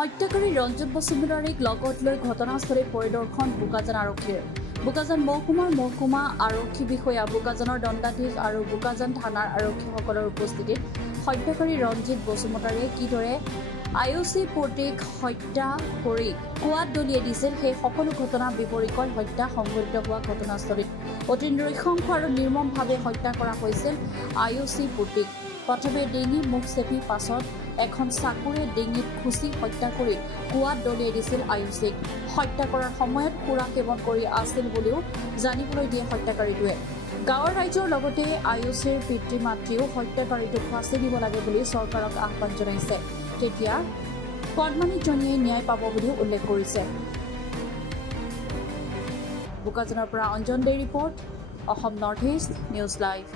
হত্যাকাৰী ৰঞ্জিত বসুমতাৰীক লগত লৈ ঘটনাস্থলী পৰিদৰ্শন বোকাজান আৰক্ষীৰ। বোকাজান মহকুমা আৰক্ষী বিষয়া বোকাজানৰ দণ্ডাধীশ আৰু বোকাজান থানাৰ আৰক্ষীসকলৰ উপস্থিতিত হত্যাকাৰী ৰঞ্জিত বসুমতাৰীয়ে কিদৰে IOC প্ৰতীক হত্যা কৰি কোৱাত দলিয়াই দিছিল সেই সকলো ঘটনাৰ বিপৰীত হত্যা সংঘটিত হোৱা ঘটনাস্থলীত অতি নৃশংস আৰু নিৰ্মমভাৱে হত্যা কৰা হৈছিল IOC প্ৰতীক। প্ৰথমে ডিঙি মুখ চেপি পাছত এখন চাকুৰে ডিঙিত খুচি হত্যা কৰি কোৱাত দলিয়াই দিছিল IOCক। হত্যা কৰাৰ সময়ত সুৰা সেৱন কৰি আছিল বুলিও জানিবলৈ দিয়ে হত্যাকাৰীটোৱে। গাঁৱৰ ৰাইজৰ লগতে IOCৰ পিতৃ মাতৃও হত্যাকাৰীটোক ফাঁচি দিব লাগে বুলি চৰকাৰক আহ্বান জনাইছে। তেতিয়া পদ্মানীজনীয়ে ন্যায় পাব বুলিও উল্লেখ কৰিছে। বোকাজানৰ পৰা Anjan De report, Assam north east news live.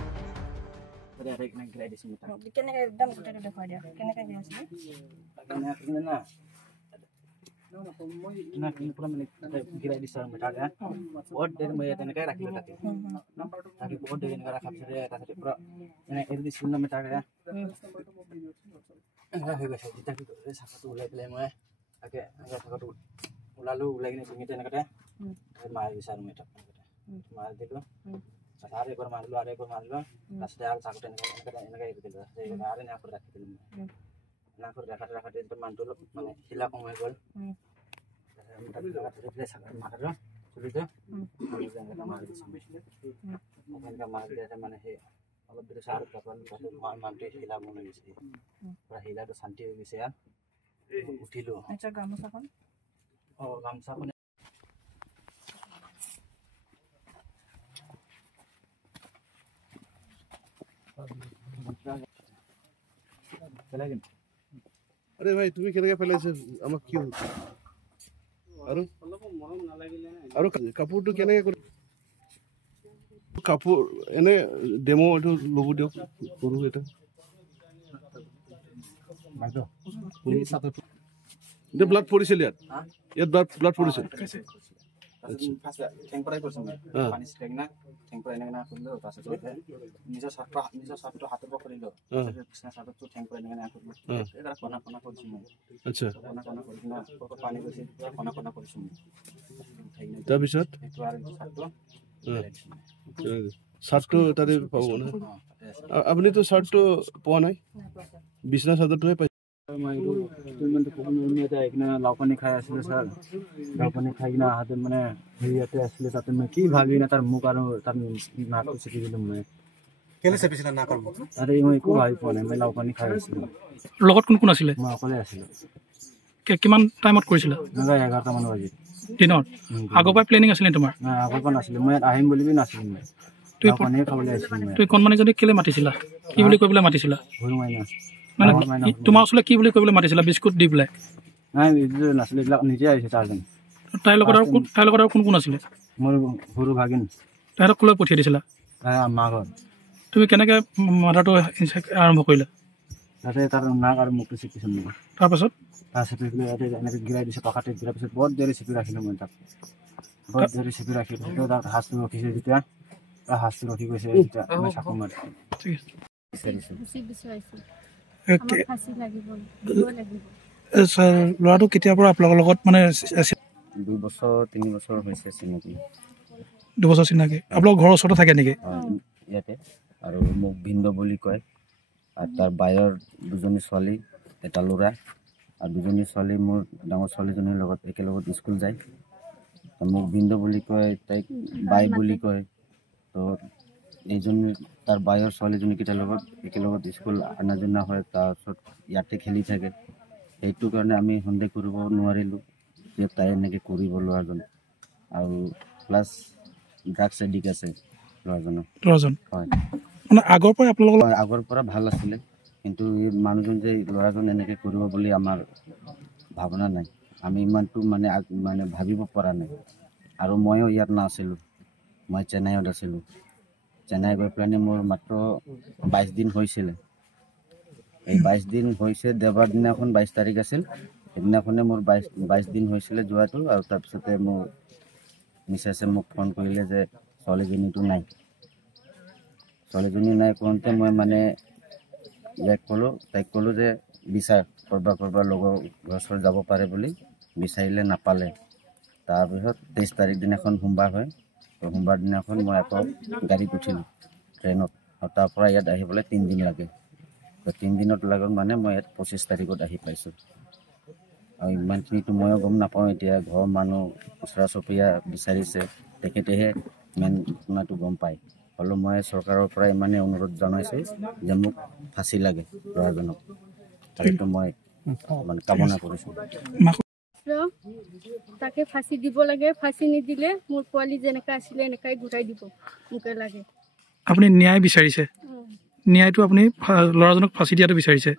ওলালো ওলাই কিনে তুমি তেনেকৈ মাৰি বিচাৰো মই মাৰি দিলোঁ আৰু একবাৰ মাৰিলোঁ তাৰপিছতে আৰু চাকু এনেকৈ এৰি দিলোঁ আৰু নাকত ৰাখি দিলোঁ মই নাকত ৰাখাতে মানুহটো অলপ মানে শিলা কম হৈ গ'ল মাথাটো চুলিটো মাৰি দিছোঁ এনেকৈ মাৰি দিয়াতে মানে সেই অলপ দেৰি চাহ মানুহটোৱে শিলা বনাই গৈছে পূৰা শিলাটো শান্তি হৈ গৈছে আৰু উঠিলোঁ। গামোচাখন গামোচাখন अरे भाई तुम्हें केनेके पेलाइছে আমাক কি আৰু কাপোৰটো কেনেকে কৰি কাপোৰ এনে ডেমো এটো লোগো দিও কৰো এটা বাইদো পুৰি সাথে দে ব্লাড পৰিছিল ইয়াত ব্লাড পৰিছিল আচ্ছা টেম্পারেচার করছেন পানি স্টেগনা টেম্পারেচার না করলো তাছাড়া নিজে সাপটো হাতে পকড়িলো কৃষ্ণ সাপটো টেম্পারেচার না করলো এটা কোনা করছি আচ্ছা কোনা করছি না পানি বসে কোনা করছি তার পিছত একটু আর সাপটো তারে পাবো না আপনি তো সাপটো পোৱা নাই বিছনা সাদটোহে পাই লাওপানী খাই আছিলে ছাৰ লাওপানী খাই কিনে আহাতে মানে হেৰিয়াতে আছিলে তাতে মই কি ভাবি না তাৰ মুখ আৰু তাৰ নাকটো চেপি দিলোঁ মই কেলে চেপিছিলে নাকৰ মুখ আৰে মই একো ভাবি পোৱা নাই মই লাওপানী খাই আছিলোঁ। লগত কোন কোন আছিলে? মই অকলে আছিলোঁ। কিমান টাইমত কৰিছিলা? 11টা মান বাজি দিনত। আগৰ পৰা প্লেনিং আছিলে তোমাৰ? নাই আগৰ পৰা নাছিলে মই আহিম বুলি নাছিলোঁ মই লাওপানী খাবলৈ আহিছিলোঁ। তুমি কণমানিজনীক কেলে মাতিছিলা? কি বুলি কৈ পেলাই মাতিছিলা? ভুল মাইনা মানে তোমাৰ ওচৰলৈ কি বুলি কৈ পেলাই মাতিছিলা? বিস্কুট দি পেলাই? নাই নাছিলে এইবিলাক নিজে আহিছে চাৰজন। তাইৰ লগত আৰু কোন কোন আছিলে? মোৰ সৰু ভাগিন। তাইক কলৈ পঠিয়াই দিছিলা? মা ঘৰ। তুমি কেনেকৈ মাথাটো আৰম্ভ কৰিলা? তাতে তাৰ নাক আৰু মুখটো চেপিছিল মই। তাৰপাছত চেপি পেলাই ইয়াতে এনেকৈ গিৰাই দিছে পকাতে গিৰাৰ পিছত বহুত দেৰি চেপি ৰাখিলোঁ মই তাক বহুত দেৰি চেপি ৰাখি পিছত তাক সাজটো ৰখিছে যেতিয়া সাজটো ৰখি গৈছে তেতিয়া মই চাকু মাৰি ল'ৰাটো কেতিয়াৰ পৰা আপোনালোকৰ লগত মানে 2 বছৰ 3 বছৰ হৈছে চিনাকি। 2 বছৰ চিনাকি। আপোনালোকৰ ঘৰৰ ওচৰতে থাকে নেকি? ইয়াতে আৰু মোক ভিন্দ বুলি কয় আৰু তাৰ বায়ৰ 2জনী ছোৱালী এটা ল'ৰা আৰু 2জনী ছোৱালী মোৰ ডাঙৰ ছোৱালীজনীৰ লগত একেলগত স্কুল যায় মোক ভিন্দ বুলি কয় তাইক বাই বুলি কয় তো এইজনী তাৰ বায়ৰ ছোৱালীজনীকেইটাৰ লগত একেলগত স্কুল অনা জনা হয় তাৰপিছত ইয়াতে খেলি থাকে সেইটো কাৰণে আমি সন্দেহ কৰিব নোৱাৰিলোঁ যে তাই এনেকৈ কৰিব ল'ৰাজন আৰু প্লাছ ড্ৰাগছ এডিক্ট আছে ল'ৰাজন হয় মানে আগৰ পৰা আপোনালোকৰ আগৰ পৰা ভাল আছিলে কিন্তু এই মানুহজন যে ল'ৰাজন এনেকৈ কৰিব বুলি আমাৰ ভাৱনা নাই আমি ইমানটো মানে ভাবিব পৰা নাই আৰু ময়ো ইয়াত নাছিলোঁ মই চেন্নাইত আছিলোঁ চেন্নাই গৈ পেলাই মোৰ মাত্ৰ 22 দিন হৈছিলে এই 22 দিন হৈছে দেওবাৰ দিনাখন 22 তাৰিখ আছিল সেইদিনাখনে মোৰ 22 দিন হৈছিলে যোৱাটো আৰু তাৰপিছতে মোৰ মিছেছে মোক ফোন কৰিলে যে ছোৱালীজনীটো নাই ছোৱালীজনী নাই কওঁতে মই মানে ইয়াক ক'লোঁ তাইক ক'লোঁ যে বিচাৰ ক'ৰবাত লগৰ ঘৰ যাব পাৰে বুলি বিচাৰিলে নাপালে। তাৰপিছত 23 তাৰিখ দিনাখন সোমবাৰ হয়। তো সোমবাৰ দিনাখন মই আকৌ গাড়ীত উঠিলোঁ ট্ৰেইনত, আৰু তাৰ পৰা ইয়াত আহিবলৈ 3 দিন লাগে। তো 3 দিনত লগত মানে মই ইয়াত 25 তাৰিখত আহি পাইছোঁ। আৰু ইমানখিনিতো ময়ো গম নাপাওঁ। এতিয়া ঘৰৰ মানুহ ওচৰা চুবুৰীয়া বিচাৰিছে, তেখেতেহে মেইন ঘটনাটো গম পায়। হ'লেও মই চৰকাৰৰ পৰা ইমানেই অনুৰোধ জনাইছোঁ যে মোক ফাঁচি লাগে ল'ৰাজনক, সেইটো মই মানে কামনা কৰিছোঁ। তাকে ফাঁচি দিব লাগে, ফাঁচি নিদিলে মোৰ পোৱালি যেনেকা আছিলে এনেকাই ঘূৰাই দিব মোকে লাগে। আপুনি ন্যায় বিচাৰিছে, ন্যায়টো আপুনি ল'ৰাজনক ফাঁচি দিয়াটো বিচাৰিছে।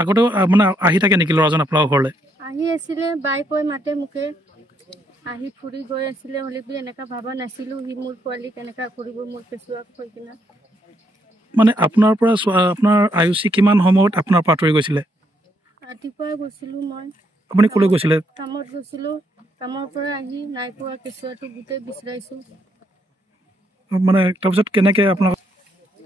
আগতেও মানে আহি থাকে নেকি ল'ৰাজন আপোনালোকৰ ঘৰলৈ? আহি আছিলে, বাই কৈ মাতে মোকে, আহি ফুৰি গৈ আছিলে। হ'লে বি এনেকা ভাবা নাছিলোঁ সি মোৰ পোৱালি কেনেকা কৰিব, মোৰ কেঁচুৱাক কৈ কিনা। মানে আপোনাৰ পৰা আপোনাৰ আয়ুষী কিমান সময়ত আপোনাৰ পৰা আঁতৰি গৈছিলে? ৰাতিপুৱাই গৈছিলোঁ মই। আপুনি ক'লৈ গৈছিলে? কামত গৈছিলোঁ, কামৰ পৰা আহি নাই পোৱা, কেঁচুৱাটো গোটেই বিচাৰিছোঁ। মানে তাৰপিছত কেনেকৈ আপোনাক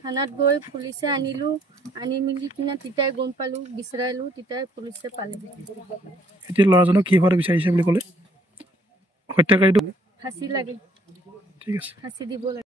থানাত গৈ পুলিচে আনিলোঁ, আনি মেলি কিনা তিতাই গম পালোঁ, বিচাৰিলোঁ, তিতাই পুলিচে পালে। এতিয়া ল'ৰাজনক কি হোৱাটো বিচাৰিছে বুলি ক'লে? হত্যাকাৰীটো ফাঁচি লাগে, ঠিক আছে, ফাঁচি দিব লাগে।